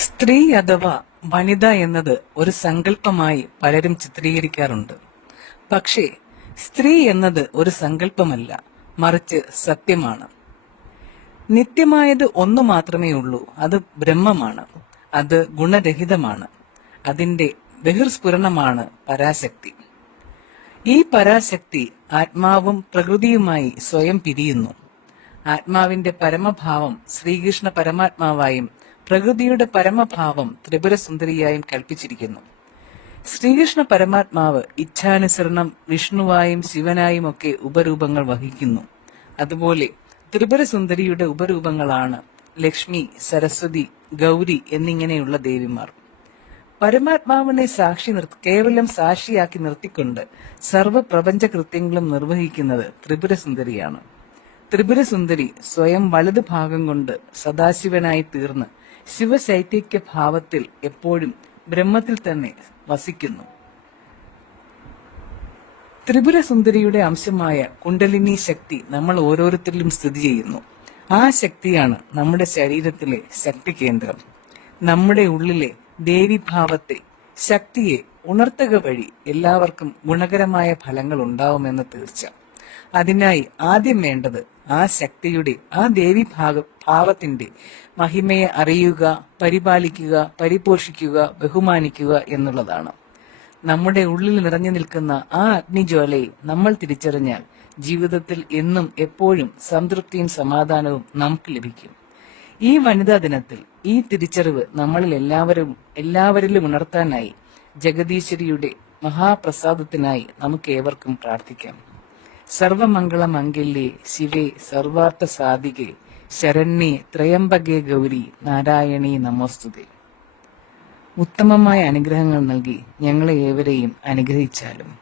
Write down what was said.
സ്ത്രീ അഥവാ വനിത എന്നത് ഒരു സങ്കല്പമായി പലരും ചിത്രീകരിക്കാറുണ്ട്. പക്ഷേ സ്ത്രീ എന്നത് ഒരു സങ്കല്പമല്ല, മറിച്ച് സത്യമാണ്. നിത്യമായത് ഒന്നു മാത്രമേ ഉള്ളൂ, അത് ബ്രഹ്മമാണ്. അത് ഗുണരഹിതമാണ്. അതിന്റെ ബഹിർസ്ഫുരണമാണ് പരാശക്തി. ഈ പരാശക്തി ആത്മാവും പ്രകൃതിയുമായി സ്വയം പിരിയുന്നു. ആത്മാവിന്റെ പരമഭാവം ശ്രീകൃഷ്ണ പരമാത്മാവായും പ്രകൃതിയുടെ പരമഭാവം ത്രിപുരസുന്ദരിയായും കൽപ്പിച്ചിരിക്കുന്നു. ശ്രീകൃഷ്ണ പരമാത്മാവ് ഇച്ഛാനുസരണം വിഷ്ണുവായും ശിവനായും ഒക്കെ ഉപരൂപങ്ങൾ വഹിക്കുന്നു. അതുപോലെ ത്രിപുരസുന്ദരിയുടെ ഉപരൂപങ്ങളാണ് ലക്ഷ്മി, സരസ്വതി, ഗൗരി എന്നിങ്ങനെയുള്ള ദേവിമാർ. പരമാത്മാവിനെ കേവലം സാക്ഷിയാക്കി നിർത്തിക്കൊണ്ട് സർവ പ്രപഞ്ച കൃത്യങ്ങളും നിർവഹിക്കുന്നത് ത്രിപുരസുന്ദരിയാണ്. ത്രിപുരസുന്ദരി സ്വയം വലതു ഭാഗം കൊണ്ട് സദാശിവനായി തീർന്ന് ശിവശൈത്യക്യ ഭാവത്തിൽ എപ്പോഴും ബ്രഹ്മത്തിൽ തന്നെ വസിക്കുന്നു. ത്രിപുരസുന്ദരിയുടെ അംശമായ കുണ്ടലിനി ശക്തി നമ്മൾ ഓരോരുത്തരിലും സ്ഥിതി ചെയ്യുന്നു. ആ ശക്തിയാണ് നമ്മുടെ ശരീരത്തിലെ ശക്തി കേന്ദ്രം. നമ്മുടെ ഉള്ളിലെ ദേവീഭാവത്തെ, ശക്തിയെ ഉണർത്തുക വഴി എല്ലാവർക്കും ഗുണകരമായ ഫലങ്ങൾ ഉണ്ടാവുമെന്ന് തീർച്ച. അതിനായി ആദ്യം വേണ്ടത് ആ ശക്തിയുടെ, ആ ഭാവത്തിന്റെ മഹിമയെ അറിയുക, പരിപാലിക്കുക, പരിപോഷിക്കുക, ബഹുമാനിക്കുക എന്നുള്ളതാണ്. നമ്മുടെ ഉള്ളിൽ നിറഞ്ഞു നിൽക്കുന്ന ആ അഗ്നിജ്വാലയെ നമ്മൾ തിരിച്ചറിഞ്ഞാൽ ജീവിതത്തിൽ എന്നും എപ്പോഴും സംതൃപ്തിയും സമാധാനവും നമുക്ക് ലഭിക്കും. ഈ വനിതാ ദിനത്തിൽ ഈ തിരിച്ചറിവ് നമ്മളിൽ എല്ലാവരിലും ഉണർത്താനായി ജഗദീശ്വരിയുടെ മഹാപ്രസാദത്തിനായി നമുക്ക് ഏവർക്കും പ്രാർത്ഥിക്കാം. സർവമംഗളമംഗല്യേ ശിവേ സർവാർത്ഥ സാധികേ ശരണ്യേ ത്രയംബകേ ഗൗരി നാരായണീ നമോസ്തുതേ. ഉത്തമമായ അനുഗ്രഹങ്ങൾ നൽകി ഞങ്ങളെ ഏവരെയും അനുഗ്രഹിച്ചാലും.